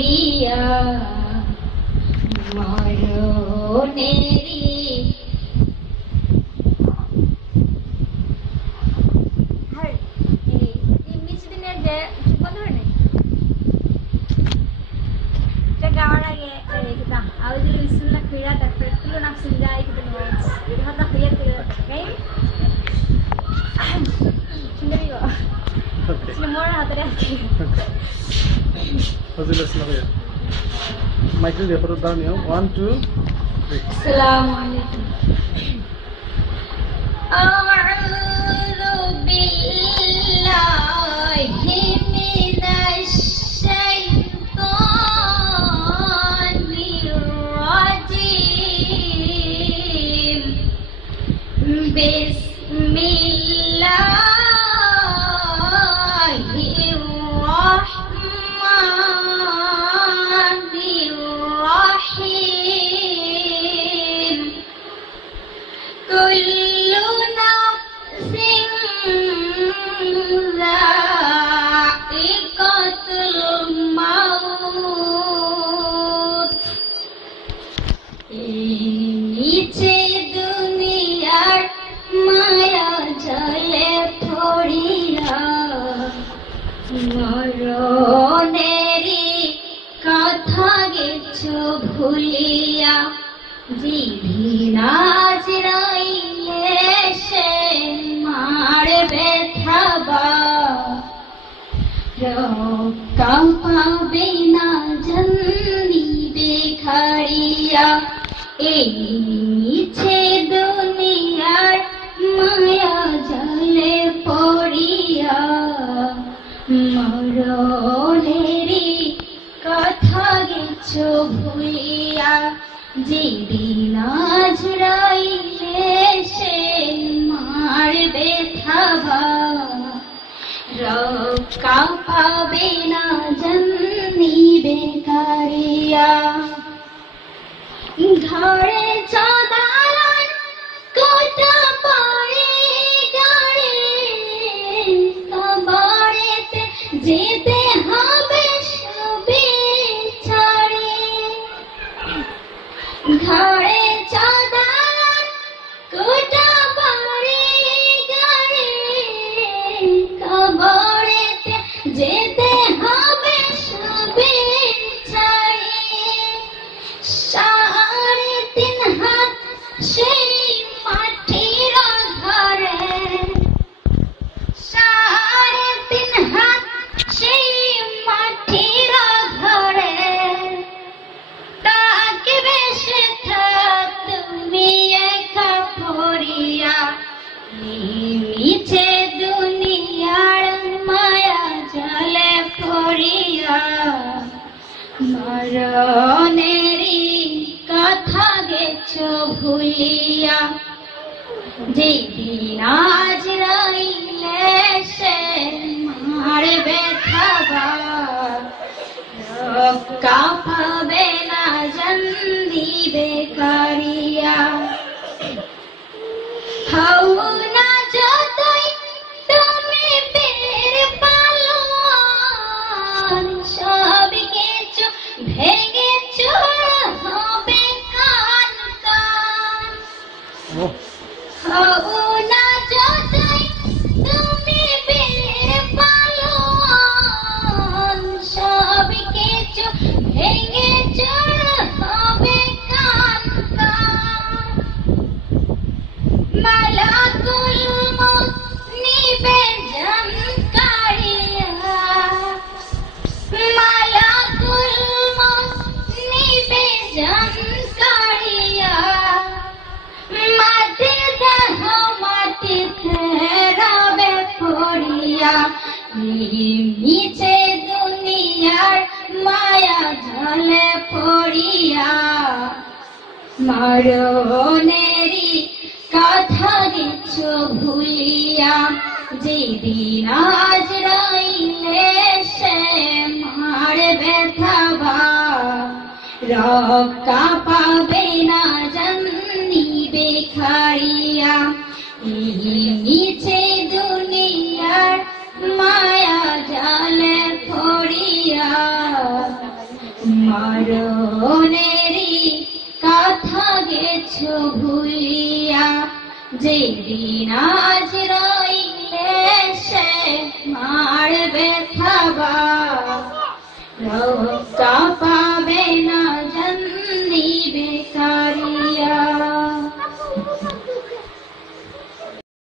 পড়িয়া মরণেরি গাওয়ার আগে আউযু বিসমিল্লাহ কইরা তারপরে কুল্লু নাফসিন যায়িকাতুল মাউত এই কথা ক্লিয়ার করে ওকে সুন্দরী গো ওকে মোর হাতে রাখি ফজিল ইসলামিয়া মাইকেল দিয়ে ফটো দাও নিও 1 2 3 আসসালামু আলাইকুম আউযু বিল্লাহি মিনাশ শাইতানির রাজিম বিসমিল্লাহির রাহমানির রাহিম কুল্লু নাফসিন যায়িকাতুল মাউত নিচে দুনিয়ার মায়া জলে পড়িয়া মরণেরি কথা গেছো ভুলিয়া জিভিনাজ রইলে সে মারবে থাবা রক্ষা পাবে না জন্দিবে খাড়িয়া এই মিছে দুনিয়ার মায়া জলে পড়িয়া মরণেরি কথা গেছো ভুলিয়া যেদিন আজ রইলে সে মারবে থাবা রক্ষা পাবে না জন্দিবে কারিয়া ঘরে চদালান কোটা পড়ে গাড়ে কবরেতে যেতে হবে সবে ছাড়ে ঘরে চদালান কোটা পড়ে গাড়ে কবরেতে যেতে হবে সবে ছাড়ে 3.5 হাত সেই মাটির ঘরে 3.5 হাত সেই মাটির ঘরে তাকে বেশে তুমি একা পড়িয়া নিচে দুনিয়ার মায়া জলে পড়িয়া মরণেরি কথা গেছো ভুলিয়া যেদিন আজ রইলে সে মারবে থাবা রক্ষা পাবে না জন্দিবে কারিয়া হও না যতই তুমি বের পালোয়ান সব কিছু ভেঙে চুর হবে কান কান হও না যতই তুমি বের পালোয়ান সব কিছু ভেঙে চুর হবে কান কান মালাকুল মউত নিবে জানকারিয়া মালাকুল মউত নিবে জানকারিয়া মাটি দেহ মাটি ফেরাবে পড়িয়া নিচে দুনিয়ার মায়া জলে পড়িয়া মরণেরি কথা গেছো ভুলিয়া যেদিন আজ রইলে সে মারবে থাবা রক্ষা পাবে না জন্দিবে খাড়িয়া নিচে দুনিয়ার মায়া জালে পড়িয়া মরণেরই কথা গেছো ভুলিয়া, যেদিন আজ রইলে সে মার ব্যথা বা রক্ষা পাবে না